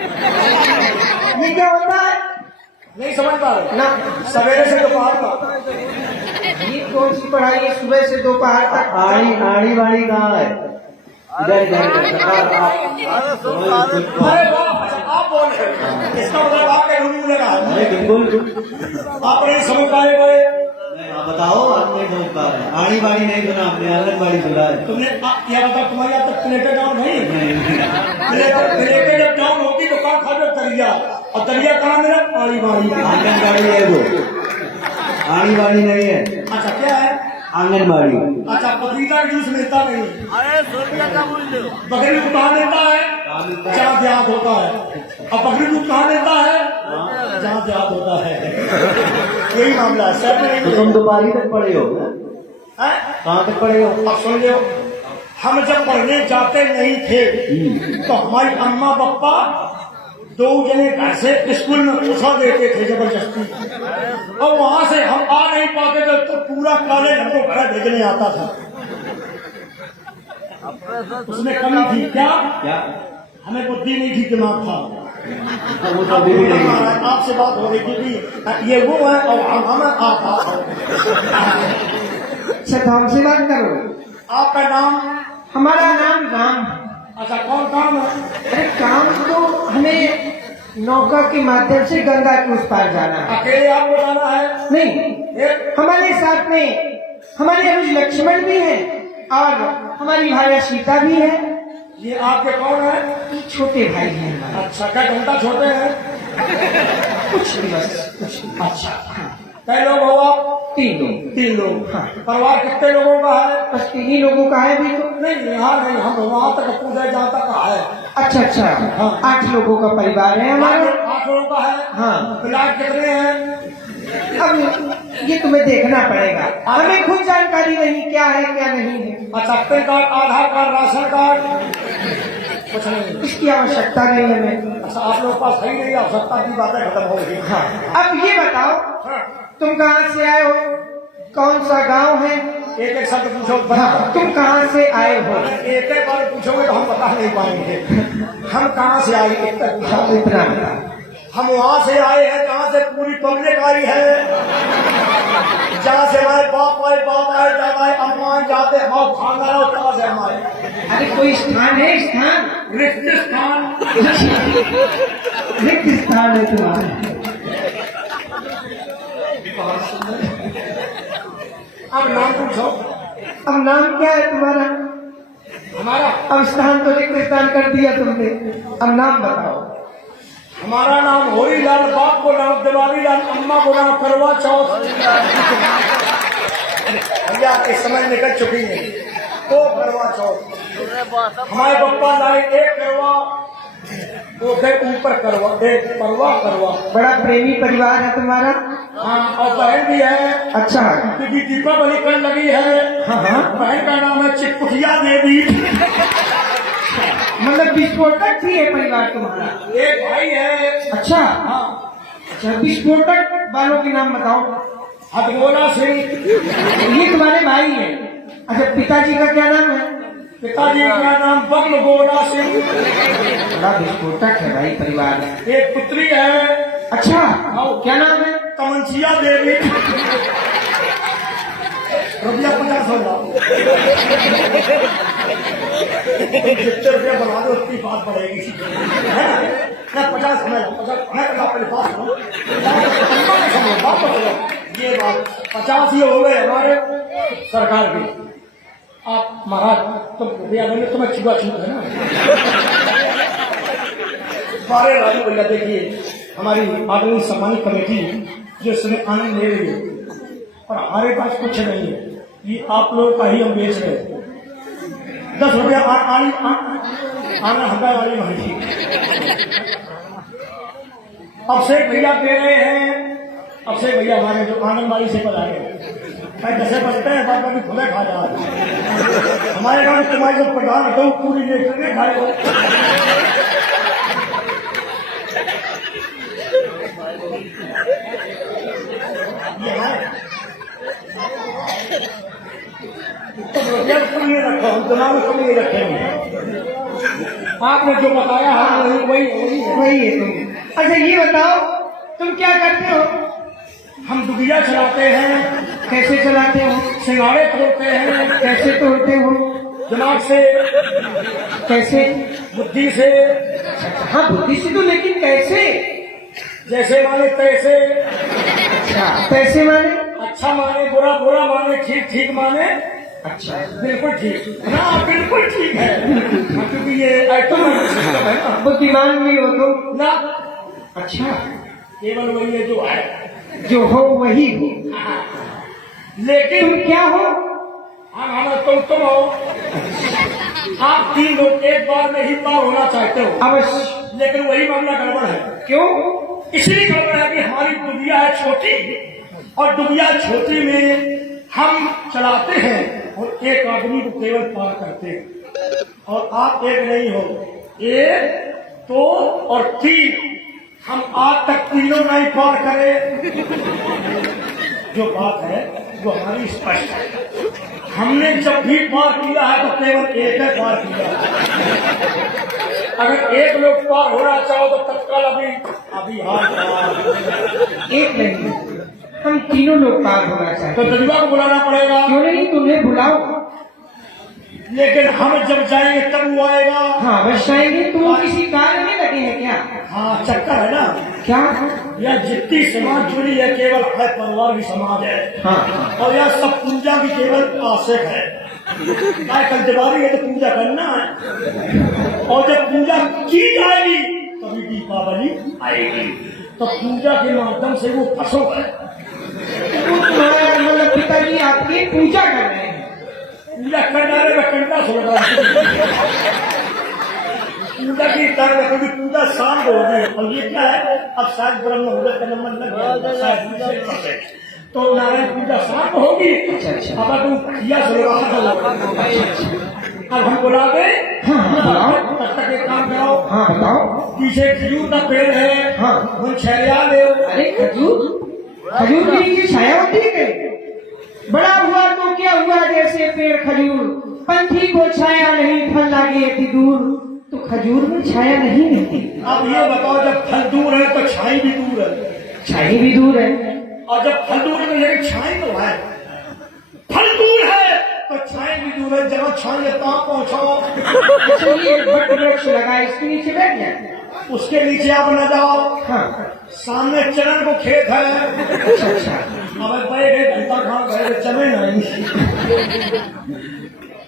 ये क्या होता है? नहीं समझ पा रहे ना। सवेरे से दोपहर तक। ये कौन सी पढ़ाई है सुबह से दोपहर तक? आड़ी आड़ी बाड़ी कहाँ है? इधर इधर अरे वाह, अच्छा आप बोल रहे हैं, इसका मतलब आपके रूम लगा है। बिल्कुल। आप नहीं समझ पाए गए। आप बताओ, आप नहीं समझ पा रहे। आड़ी बाड़ी नहीं सुना आपने, आंगनबाड़ी सुना है। तुमने क्या बता, तुम्हारे यहाँ तक प्लेटें डाउन नहीं? प्लेटें जब डाउन होती तो कहाँ खा जाओ? दरिया। और दरिया कहाँ मेरा? आड़ी बाड़ी। आंगनबाड़ी है वो, आड़ी बाड़ी नहीं है। अच्छा क्या है? आंगनबाड़ी। अच्छा पपीता का जूस मिलता नहीं? अरे सोनिया का बोल दो। बकरी दूध कहाँ मिलता है? जहाँ देहात होता है। और बकरी दूध कहाँ मिलता है? जहाँ देहात होता है। यही मामला है सर में। तो तुम दोपहरी तक पढ़े हो? कहाँ तक पढ़े हो? अब सुन लो, हम जब पढ़ने जाते नहीं थे तो हमारी अम्मा पप्पा दो जने घर से स्कूल में उठा देते थे जबरदस्ती, और वहां से हम आ नहीं पाते थे तो पूरा कॉलेज हमको घर भेजने आता था। उसमें कमी थी क्या? क्या? हमें बुद्धि नहीं थी, दिमाग था। वो तो अभी भी नहीं है। आपसे बात हो रही थी कि ये वो है और हम आप। अच्छा तो हमसे बात करो। आपका नाम? हमारा नाम राम। अच्छा कौन काम है? अरे काम तो हमें नौका के माध्यम से गंगा के उस पार जाना है। अकेले आपको जाना है? नहीं, एक हमारे साथ में हमारे अनुज लक्ष्मण भी है और हमारी भार्या सीता भी है। ये आपके कौन है? ये छोटे भाई हैं हमारे। अच्छा क्या घंटा छोटे हैं? कुछ नहीं, बस कुछ नहीं। अच्छा कई लोग हो आप? 3 लोग। 3 लोग। हाँ। परिवार कितने लोगों का है? बस 3 ही लोगों का है भी तो। नहीं यहाँ नहीं, हम वहाँ तक पूछे जहाँ तक है। अच्छा अच्छा, हाँ। 8 लोगों का परिवार है हमारा। 8 लोगों का है। हाँ। प्लाट कितने हैं? अब ये तुम्हें देखना पड़ेगा, हमें खुद जानकारी नहीं क्या है क्या नहीं है। अच्छा पैन कार्ड, आधार कार्ड, राशन कार्ड कुछ नहीं? इसकी आवश्यकता नहीं है हमें। अच्छा आप लोग पास है ही नहीं, आवश्यकता की बातें खत्म हो गई। हाँ। अब ये बताओ हाँ। तुम कहाँ से आए हो, कौन सा गांव है? एक एक शब्द पूछो। हाँ, तुम कहाँ से आए हो? एक एक बार पूछोगे तो हम बता नहीं पाएंगे। हम कहाँ से आए? एक तक हाँ, इतना बता। हम वहां से आए हैं जहाँ से पूरी पब्लिक आई है, जहाँ से हमारे बाप आए, जब आए अम्मा आए, जाते हम खाना हो तहाँ से हम आए। अरे कोई स्थान है? स्थान रिक्त स्थान। रिक्त स्थान है तुम्हारा। अब नाम पूछो। अब नाम क्या है तुम्हारा? हमारा? अब स्थान तो रिक्त स्थान कर दिया तुमने, अब नाम बताओ। हमारा नाम होरी लाल, बाप को नाम दिवाली लाल, अम्मा को नाम करवा चौथ। भैया इस समय निकल चुकी है तो करवा चौथ। हमारे पप्पा लाए 1 करवा, 2 के ऊपर करवा, 1 परवा करवा। बड़ा प्रेमी परिवार है तुम्हारा। हाँ और बहन भी है। अच्छा। क्योंकि दीपावली कल लगी है। हाँ हाँ। बहन का नाम है चिटपुटिया देवी। मतलब विस्फोटक भी है परिवार तुम्हारा? एक भाई है। अच्छा। हाँ। अच्छा विस्फोटक वालों के नाम बताओ। हथगोला सिंह। ये तुम्हारे भाई है? अच्छा पिताजी का क्या नाम है? पिताजी का नाम बगल गोला सिंह। बड़ा विस्फोटक है भाई परिवार। एक पुत्री है। अच्छा क्या नाम है? कमंचिया देवी। रुपया 50 होगा। जितने रुपया बना दो उतनी बात बढ़ेगी, है ना? 50 समय 50 पहले बात करो। ये बात 50 ही हो गए हमारे सरकार के। आप महाराज तुम रुपया लेंगे, तुम्हें छुआ छूट है ना? सारे राजू भैया देखिए, हमारी आदमी सम्मानित कमेटी जो इसमें आनंद ले रही है और हमारे पास कुछ नहीं है, ये आप लोगों का ही हम बेच रहे हैं। 10 रुपया आना हटा वाली महंगी। अब से भैया दे रहे हैं। अब से भैया हमारे जो आंगनबाड़ी से बनाए भाई 10 बजते हैं, बात कभी खुले खा जा हमारे गाँव तुम्हारी जो प्रधान तो पूरी लेकर खाए हो। रखो हम दिमाग में कभी नहीं रखेंगे। आपने जो बताया है वही वही वही है। वही है तुम। अच्छा ये बताओ तुम क्या करते हो? हम दुबिया चलाते हैं, कैसे चलाते हो? सिंगाड़े तोड़ते हैं, कैसे तोड़ते हो? दिमाग से, कैसे? बुद्धि से, हाँ बुद्धि से तो, लेकिन कैसे? जैसे माने तैसे। अच्छा पैसे माने? अच्छा माने, बुरा बुरा माने, ठीक ठीक माने। अच्छा बिल्कुल ठीक ना, बिल्कुल ठीक है। क्योंकि ये ऑटोमेटिक सिस्टम है ना। बुद्धिमान भी हो तुम ना, अच्छा केवल वही है जो है, जो हो वही हो। लेकिन तुम क्या हो? हम तुम हो। आप तीन लोग एक बार में ही पार होना चाहते हो, अवश्य। लेकिन वही मामला गड़बड़ है। क्यों? इसलिए गड़बड़ है कि हमारी दुनिया है छोटी, और दुनिया छोटी में हम चलाते हैं और एक आदमी को केवल पार करते हैं। और आप एक नहीं हो, एक, दो और तीन। हम आज तक तीनों नहीं पार करे। जो बात है वो हमारी स्पष्ट है। हमने जब भी पार किया है तो केवल एक है पार किया है। अगर एक लोग पार होना चाहो तो तत्काल अभी हार। एक नहीं, हम तीनों लोग पार होना तो चाहते हैं। दलिया को बुलाना पड़ेगा। क्यों नहीं, तुम्हें बुलाओ। लेकिन हम जब जाएंगे तब वो आएगा। हाँ अवश्य आएंगे। तुम किसी कार्य में लगे हैं क्या? हाँ चक्कर है ना। क्या? यह जितनी समाज जुड़ी है केवल है परिवार की समाज है। हाँ और यह सब पूजा की केवल आशक है। कल दिवाली है तो पूजा करना है, और जब पूजा की जाएगी तभी दीपावली आएगी। तो पूजा के माध्यम से वो फंसो है। तुम्हारा मतलब पिताजी आपकी पूजा कर रहे हैं? पूजा करने में कंटा सुन रहा है। पूजा की तरह क्योंकि पूजा शांत हो गई, और ये क्या है, अब शायद ब्रह्म मुहूर्त का नंबर लग गया, तो नारायण पूजा शांत होगी। अच्छा। अब तुम किया अब हम बुला दे। हाँ बुलाओ। तब तक एक काम कराओ। हाँ बताओ। पीछे खजूर का पेड़ है, हाँ वो छलिया ले। अरे खजूर, खजूर की छाया होती है कहीं? बड़ा हुआ तो क्या हुआ, जैसे पेड़ खजूर, पंथी को छाया नहीं फल लागे अति दूर। तो खजूर में छाया नहीं रहती। अब ये बताओ, जब फल दूर है तो छाई भी दूर है। छाई भी दूर है। और जब फल दूर है तो लेकिन छाई तो है। फल दूर है तो छाई भी दूर है। जहाँ छाई है तहाँ पहुँचाओ। चलिए बट वृक्ष लगा, इसके नीचे बैठ जाए। उसके नीचे आप न जाओ। हाँ सामने चरण को खेत है। अच्छा। अब बैठे घंटा खा गए चले नहीं।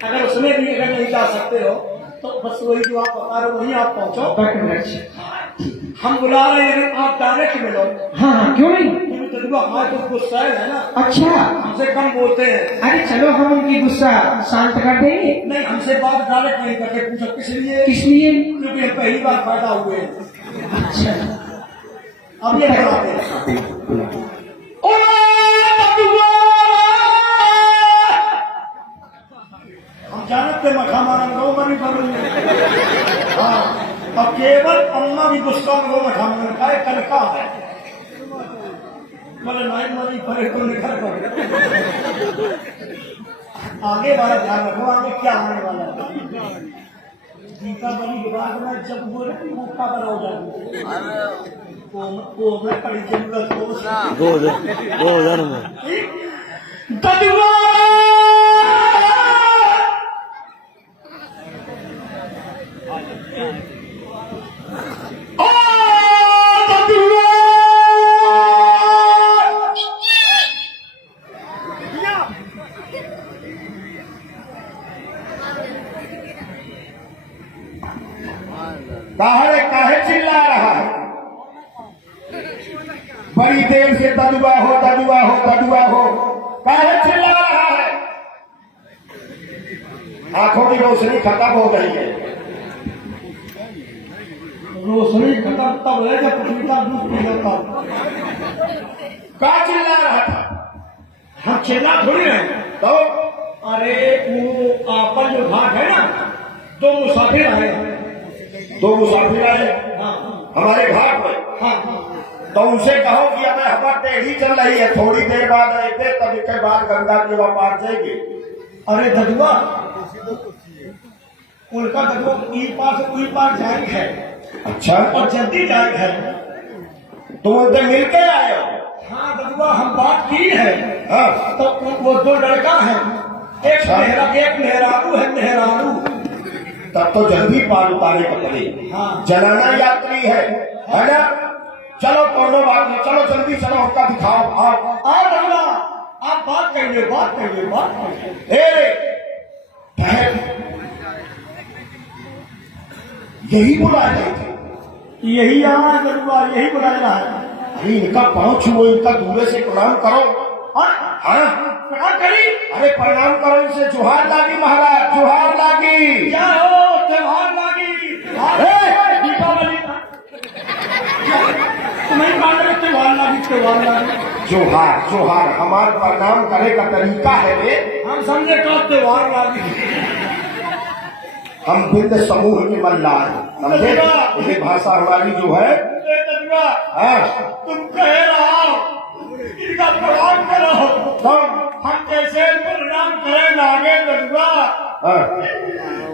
अगर उसमें भी अगर नहीं जा सकते हो तो बस वही जो आप बता रहे हो वही आप पहुँचो। बट वृक्ष हम बुला रहे हैं, लेकिन आप डायरेक्ट मिलो। हाँ हाँ क्यों नहीं। हमारे तो गुस्सा है ना, अच्छा हमसे कम बोलते हैं। अरे चलो हम उनकी गुस्सा शांत कर देंगे। नहीं, हमसे बात डायरेक्ट नहीं करके पूछो किस लिए। किस लिए? क्योंकि हम पहली बार पैदा हुए हैं। अच्छा अब ये बताते हैं। हम जानते मखामारा गौ मरी बन। हाँ, अब केवल अम्मा की गुस्सा गौ मखामा का एक तरीका है। मतलब नाई मरी परे को निकल कर आगे वाला ध्यान रखो, आगे क्या आने वाला है। दीपावली के बाद में जब बोले मुक्का बनाओ जाती वो मैं बड़ी जरूरत हो गोधन में ददुआ काहे चिल्ला रहा है? बड़ी देर से ददुआ हो ददुआ हो ददुआ हो, काहे चिल्ला रहा है? आंखों की रोशनी खत्म हो गई है। रोशनी खत्म तब है जब पृथ्वी का दूध पी लेता। क्या चिल्ला रहा था? हम चिल्ला थोड़ी रहे तो। अरे वो आपका जो घाट है ना, दो मुसाफिर आए हमारे घाट में। हाँ, तो उनसे कहो कि हमें हमारे टेढ़ी चल रही है, थोड़ी देर बाद आए थे तब के बाद गंगा की हवा पार जाएगी। अरे ददुआ, उनका ददुआ ई पार से उई पार जाएंगे, अच्छा, और जल्दी जाए घर। तुम उनसे मिल के आए हो? हाँ ददुआ, हम बात की है। हाँ, तो वो दो लड़का है, एक अच्छा। एक मेहरारू है, मेहरारू। तब तो जल्दी पार उतारे कपड़े। हाँ। जनाना यात्री है ना? चलो कोनो बात नहीं, चलो जल्दी चलो, उसका दिखाओ। आओ और ददुआ, आप बात करिए, बात करिए, बात करिए। ठहर, यही बुलाए गए थे? यही यहाँ ददुआ, यही बुलाया है। अरे इनका पाँव छुओ, इनका दूरे से प्रणाम करो। हाँ, प्रणाम करी। अरे प्रणाम करो इनसे। जुहार लागी महाराज, जुहार लागी। क्या हो, त्योहार लागी। दीपावली तुम्हें मान रहे, त्योहार लागी, त्योहार लागी। जोहार जोहार हमारा प्रणाम करे का तरीका है रे। हम समझे कब त्योहार लागी। हम बिंद समूह के मल्लाह समझे। ये भाषा हमारी जो है। हाँ, तुम कह रहा इनका प्रणाम करो, तो हम कैसे प्रणाम करें लागे ददुआ। हाँ,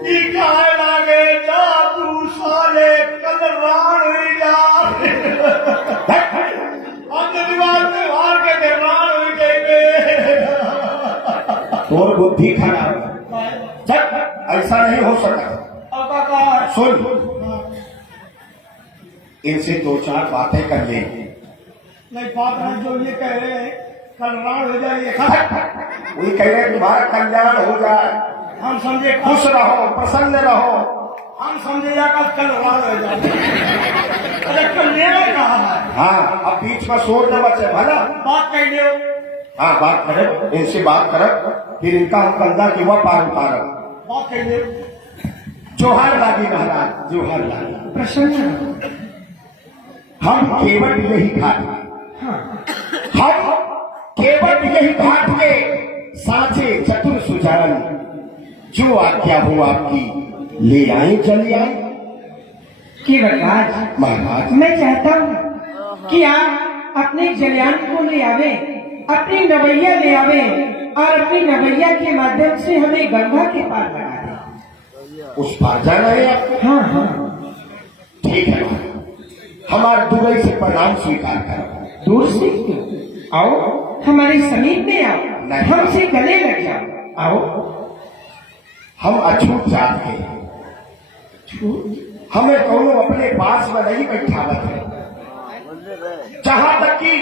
है लागे जा तू सारे कल राण हुई जा। हम त्योहार के दौरान हुई गए। तोर बुद्धि खराब है। चल, ऐसा नहीं हो सकता। अब सुन, इनसे दो चार बातें कर ले। नहीं, बात है जो ये कह रहे हैं कल राण हो जाए, वही कह रहे तुम्हारा कल्याण हो जाए, हम समझे खुश रहो, प्रसन्न रहो। हम समझे कल राण हो जाए। अरे कल्याण कहा है। हाँ, अब बीच में शोर न बचे भला। बात कह लियो। हाँ, बात करे, इनसे बात कर, फिर इनका हम गंगा की वह पार उतार। बात कह लियो। जोहार लागी महाराज, जोहार लागी। प्रसन्न। हम केवल यही घाट, हम केवल यही घाट के साचे चतुर सुजान, जो आज्ञा हो आपकी ले आए, चली आए। केवल राज महाराज, मैं चाहता हूँ कि आप अपने जलयान को ले आवे, अपनी नवैया ले आवे और अपनी नवैया के माध्यम से हमें गंगा के पार लगा दे। उस पार जाना है आपको? हाँ हाँ, ठीक है, हमारे दुबई से प्रणाम स्वीकार करो। दूर से क्यों? आओ हमारे समीप में आओ, नहीं। हमसे गले लग जाओ। आओ। हम अछूत जात के, हमें दोनों अपने पास में नहीं बैठावत है। जहां तक कि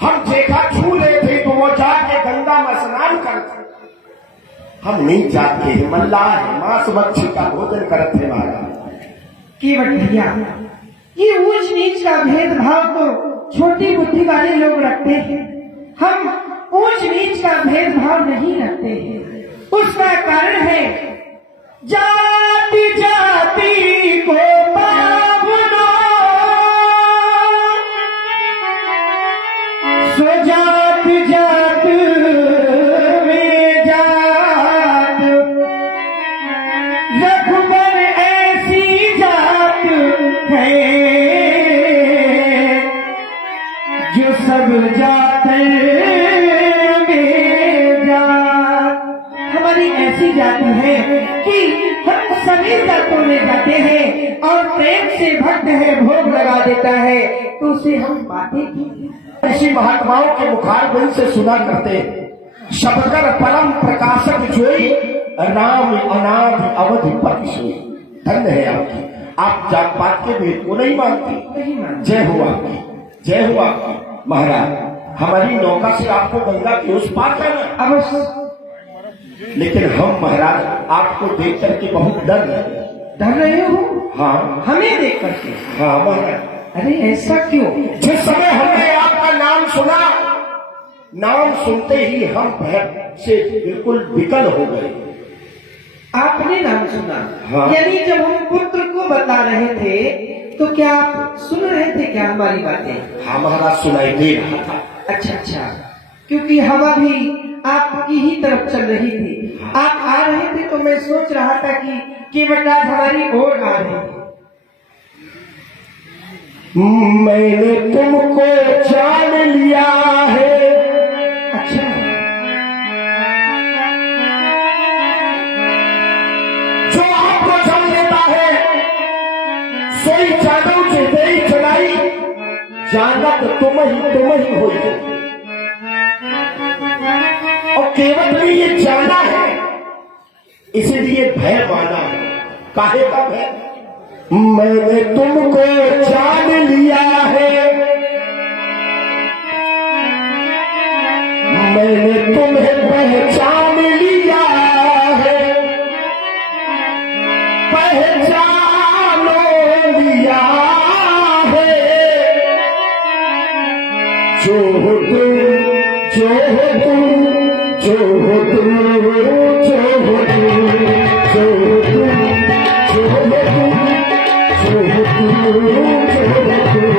हम देखा छू रहे थे तो वो जाके गंगा में स्नान करते। हम नहीं जाते, मल्लाह है, मांस मच्छी का भोजन करते थे महाराज। केवट भैया, ये ऊंच नीच का भेदभाव तो छोटी बुद्धि वाले लोग रखते हैं। हम ऊंच नीच का भेदभाव नहीं रखते हैं। उसका कारण है जाति जाति को पावनो, सो जात जात में जात, रघुबर ऐसी जात है जो सब जात में जात। हमारी ऐसी जाति है कि हम सभी जातों में जाते हैं और प्रेम से भक्त है भोग लगा देता है तो उसे हम बातें की। ऐसी महात्माओं के मुखारबिंद से सुना करते, शबकर परम प्रकाशक जोई, राम अनाथ अवधि पति सोई। धन्य है आपकी, आप जात पात के भेद को नहीं मानती। नहीं मानते। जय हो आपकी, जय हो आपकी। महाराज, हमारी नौका से आपको गंगा के उस पार करना अवश्य। लेकिन हम महाराज आपको देख करके बहुत डर रहे। डर रहे हो? हाँ हमें देख करके? हाँ महाराज, अरे ऐसा क्यों? जिस समय हमने आपका नाम सुना, नाम सुनते ही हम भय से बिल्कुल विकल हो गए। आपने नाम सुना? हाँ। यानी जब हम पुत्र को बता रहे थे तो क्या आप सुन रहे थे क्या हमारी बातें? हाँ महाराज, सुनाई दे रहा था। अच्छा अच्छा, क्योंकि हवा भी आपकी ही तरफ चल रही थी। आप आ रहे थे तो मैं सोच रहा था कि केवटराज हमारी ओर आ रहे थे। मैंने तुमको जान लिया है। अच्छा, जो आपको जान लेता है सोई जान जानत तुम ही हो, और केवल भी ये जाना है, इसलिए भय माना है। काहे का भय? मैंने तुमको जान लिया है, मैंने तुम्हें पहचान लिया है, पहचानो लिया है। जो हो तुम, जो हो तुम, जो हो तुम, जो हो तुम, जो हो तुम, जो हो तुम, जो हो तुम, जो हो तुम।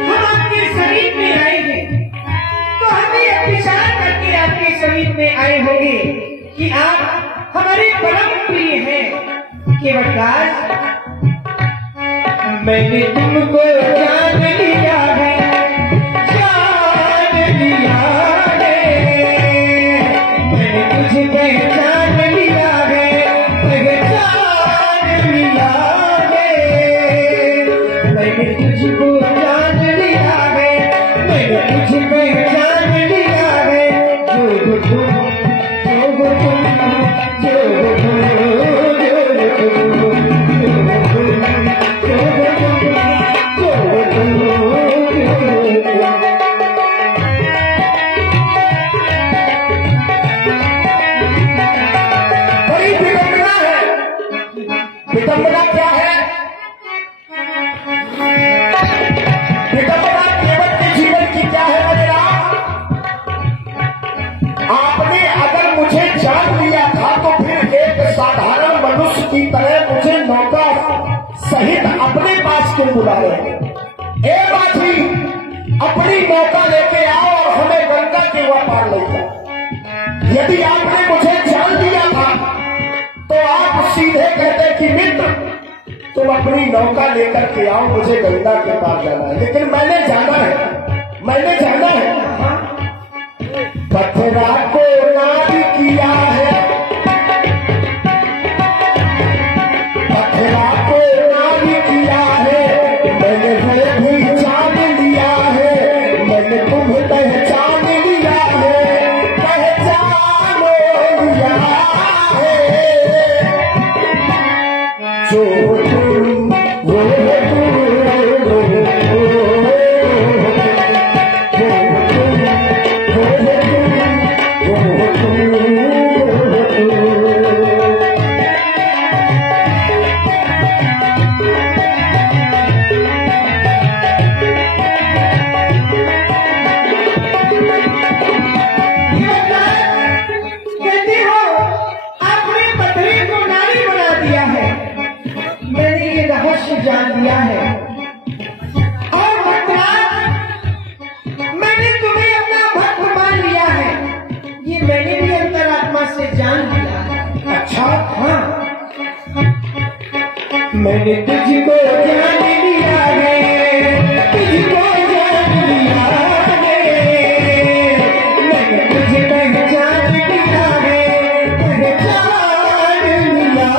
हम आपके शरीर में आए हैं, तो हमें विचार करके आपके शरीर में आए होंगे कि आप हमारे परम प्रिय हैं। केवल मैंने तुमको जान लिया है, जान लिया है, मैंने तुझे पहचान लिया है, पहचान लिया है, मैंने तुझको जान लिया है, मैंने तुझे पहचान लिया है। जो हो तुम, जो हो तुम, जो हो तुम, जो हो तुम, बड़ी विडंबना है। विडंबना क्या है? विडंबना केवल के जीवन की क्या है मेरे राम? आपने अगर मुझे जान लिया था तो फिर एक साधारण मनुष्य की तरह मुझे नौका सहित अपने पास क्यों बुला रहे हैं? ए बाजी, अपनी नौका लेके आओ और हमें गंगा के वहां पार ले जाओ। यदि आपने मुझे जान लिया था तो आप सीधे कहते कि मित्र तुम अपनी नौका लेकर के आओ, मुझे गंगा के पार जाना है। लेकिन मैंने जाना है, मैंने जाना है। पथरा को नाद किया है, पथरा को नाद किया है, मैंने वो भी जान लिया है, मैंने तुम्हें पहचान लिया है, पहचानो लिया है। जो तुम, वो तुम, कहते हो आपने पथरी को नारी बना दिया है। मैंने ये रहस्य जान लिया है और मैंने तुम्हें अपना भक्त मान लिया है। ये मैंने भी अंतरात्मा से जान लिया है। अच्छा, हाँ, मैंने तुझको जान लिया है, तुझको जान लिया है, मैंने तुझे पहचान लिया है, पहचान लिया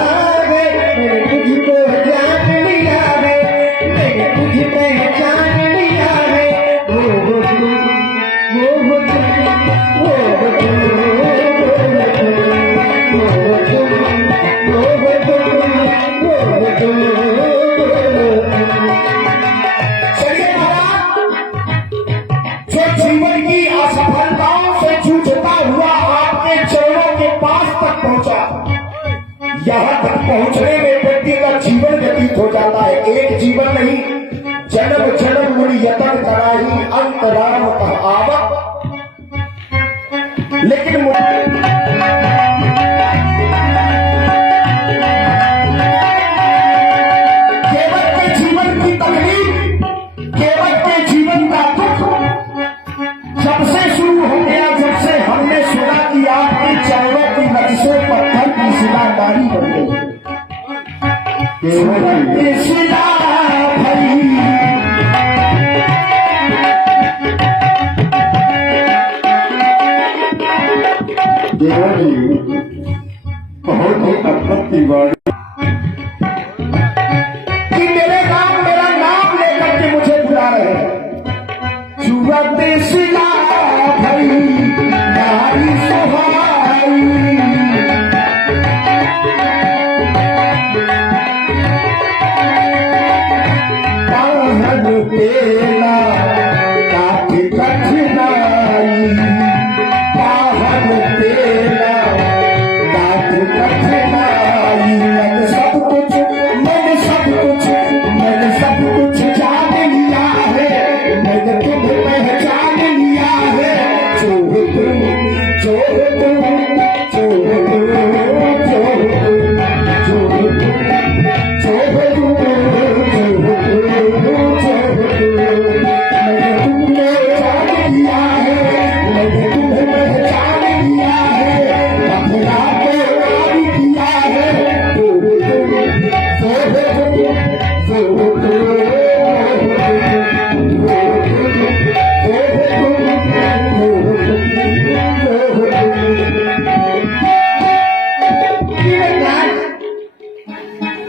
है, मैंने तुझको जान लिया है, मैंने तुझे पहचान लिया है। वो हो तुम, वो हो तुम, वो हो तुम, वो हो तुम, वो हो तुम, वो हो तुम। चलिए महाराज, जो जीवन की असफलताओं से जूझता हुआ आपके चरणों के पास तक पहुंचा, यहां तक पहुंचने में व्यक्ति का जीवन व्यतीत हो जाता है। एक जीवन नहीं, जन्म जन्म मुनि यतन कराही अंतराम कह आवत। लेकिन केवल के जीवन की तकलीफ, केवल के जीवन का दुख जब से शुरू हो गया, जब से हमने सुना कि आपके चरणों की नक्शे पत्थर की शिला नारी बन गई, केवल की शिला भई। देवजी बहुत ही अद्भुत की बात कि मेरे नाम मेरा नाम लेकर के मुझे बुला रहे हैं। सूरत सिला भई नारी सुहाई, पाहन तेरा काफी कठिनाई, पाहन तेरा काफी कठिनाई। मैंने सब कुछ जान लिया है, मैंने तुम्हें पहचान लिया है। जो तुम जो तुम जो तुम जो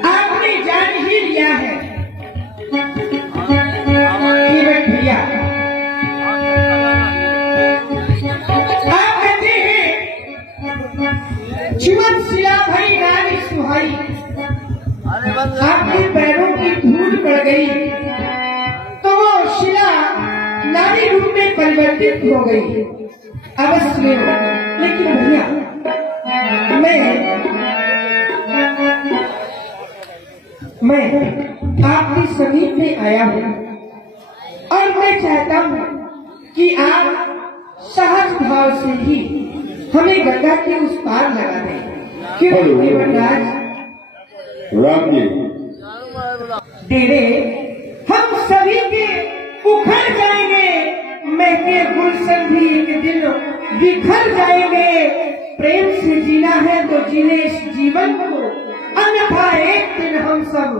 आपने जान ही लिया है कीमत भैया। आप कहते हैं जीवन सिला भई नारी सुहाई, आपके पैरों की धूल पड़ गई तो वो शिला नारी रूप में परिवर्तित हो गई। अवश्य लेकिन भैया मैं आपके समीप में आया हूँ और मैं चाहता हूँ कि आप सहज भाव से ही हमें गंगा के उस पार लगा दें। क्यों देवराज राम जी डेरे हम सभी के उखड़ जाएंगे, महके गुलशन भी एक दिन बिखर जाएंगे। प्रेम से जीना है तो जीने इस जीवन को, अन्यथा एक दिन हम सब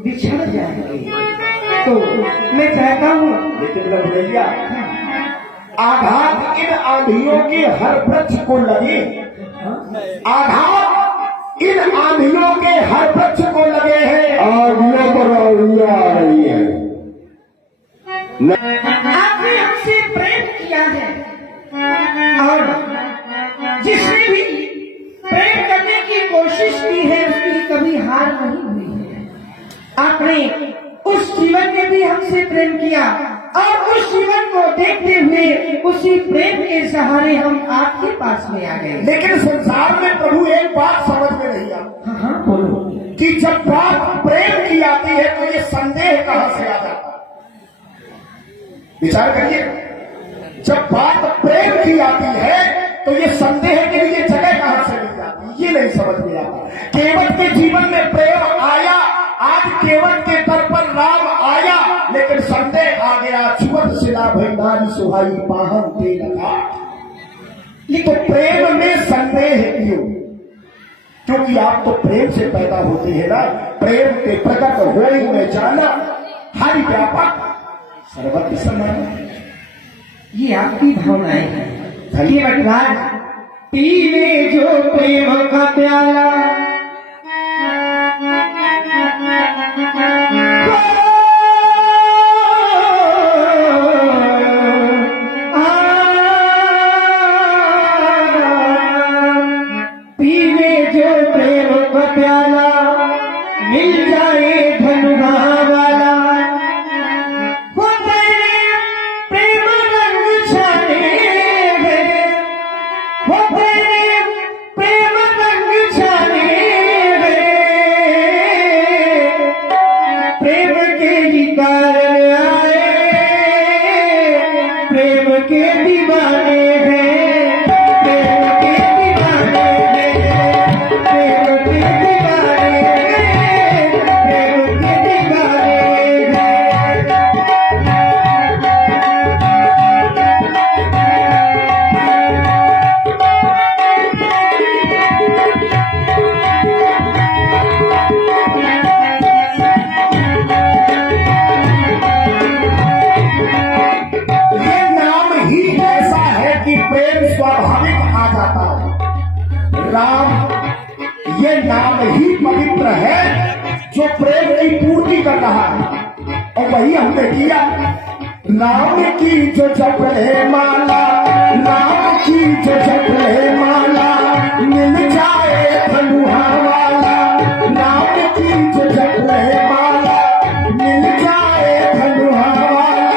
बिछड़ जाएंगे। तो मैं चाहता हूँ लेकिन भैया आघात इन आंधियों के हर वृक्ष को लगे, आघात इन आंधियों के हर वृक्ष को लगे हैं। आंधियों पर आंधियां आ रही है। आपने हमसे प्रेम किया है और जिसने भी प्रेम करने की कोशिश की है उसकी कभी हार नहीं हुई है। आपने उस जीवन ने भी हमसे प्रेम किया और उस जीवन को देखते हुए उसी प्रेम के सहारे हम आपके पास में आ गए। लेकिन संसार में प्रभु एक बात समझ में नहीं आती। हाँ बोलो कि जब बात प्रेम की आती है तो ये संदेह कहां से आ जाता है? विचार करिए, जब बात प्रेम की आती है तो ये संदेह के लिए जगह कहां से मिल जाती है, ये नहीं समझ में आता। केवट के जीवन में प्रेम आया, आज केवट के दर पर राम आया, लेकिन संदेह आ गया। छुअत सिला भई नारी सुहाई, पाहन ते लगा। तो प्रेम में संदेह क्यों? क्योंकि आप तो प्रेम से पैदा होते हैं ना। प्रेम के प्रकट होई में जाना, हरि व्यापक सर्वत्र समान। ये आपकी भावनाएं हैं। ये बटवार पीने जो प्रेम का प्याला, पीने जो प्रेम का प्याला, मिल जाए धनुहा वाला, वो तेरे प्रेम रंग छाने हैं, वो तेरे प्रेम रंग छाने हैं, प्रेम के ही कारण आए, प्रेम के दीवाने हैं, प्रेम के दीवाने हैं, प्रेम के दीवाने हैं, प्रेम के दीवाने हैं। ये नाम ही ऐसा है कि प्रेम स्वाभाविक आ जाता है। राम ये नाम ही पवित्र है जो प्रेम की पूर्ति कर रहा है, और वही हमने किया। राम की जो जप है माला, राम की जो जप है माला, मिल जाए धनुहा वाला। राम की जो जप है माला, मिल जाए धनुहा वाला।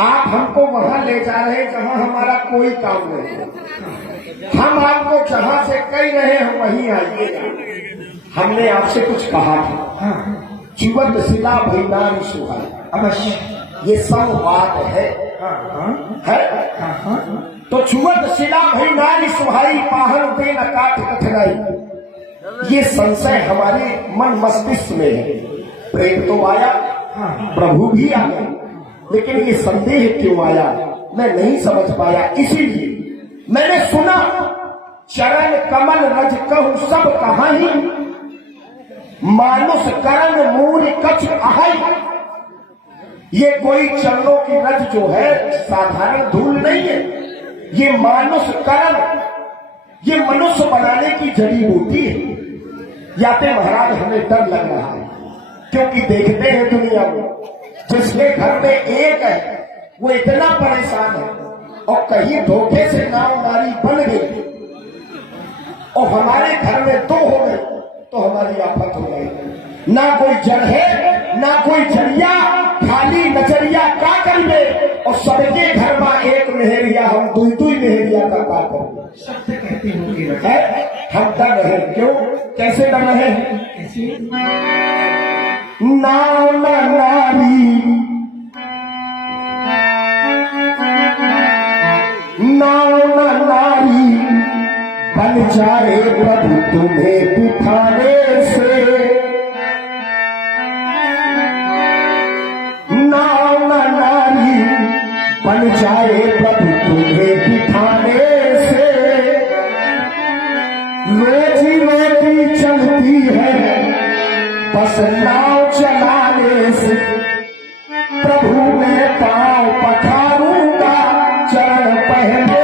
आप हमको वहां ले जा रहे जहां हमारा कोई काम नहीं है। हम आपको जहां से कह रहे हम वहीं आइएगा। हमने आपसे कुछ कहा था, जीवत शिला भैनारी सुहाई, अवश्य ये संवाद है। तो छुअत शिला भैनारी सुहाई, पाहन दे न काट कठिनाई। ये संशय हमारे मन मस्तिष्क में है। प्रेम तो आया, प्रभु भी आ गए, लेकिन ये संदेह क्यों आया मैं नहीं समझ पाया। इसीलिए मैंने सुना चरण कमल रज कहूं सब कहाई, मानुष करण मूल कछ आहाई। ये कोई चरणों की रज जो है साधारण धूल नहीं है, ये मानुष करण, ये मनुष्य बनाने की जड़ी बूटी है। याते महाराज हमें डर लग रहा है, क्योंकि देखते हैं दुनिया में जिसके घर में एक है वो इतना परेशान है, और कहीं धोखे से नामदारी बन गई और हमारे घर में दो हो गए तो हमारी आफत हो गई। ना कोई जड़ है ना कोई जरिया, खाली नजरिया का करिए, और सबके घर में एक मेहरिया, हम दुई दुई मेहरिया का का करें। सत्य कहते होंगे है हम डर रहे, क्यों कैसे डर रहे हैं? नाम नारी नाम नारी बन जाए प्रभु तुम्हें बिठाने से। नाम नारी बन जाए प्रभु तुम्हें बिठाने से। रोजी रोटी चलती है बस नाव चलाने से। प्रभु मैं पाँव पखारूंगा चरण पहले।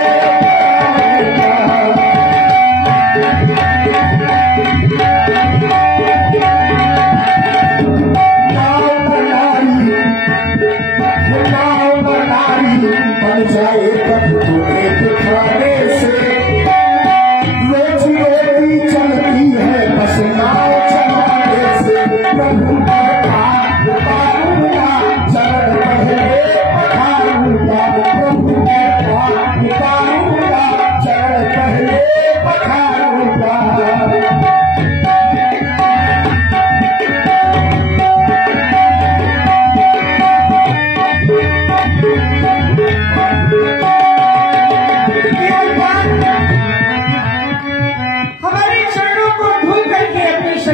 नाव बनारी बन जाए प्रभु तुम्हें दिखाने से।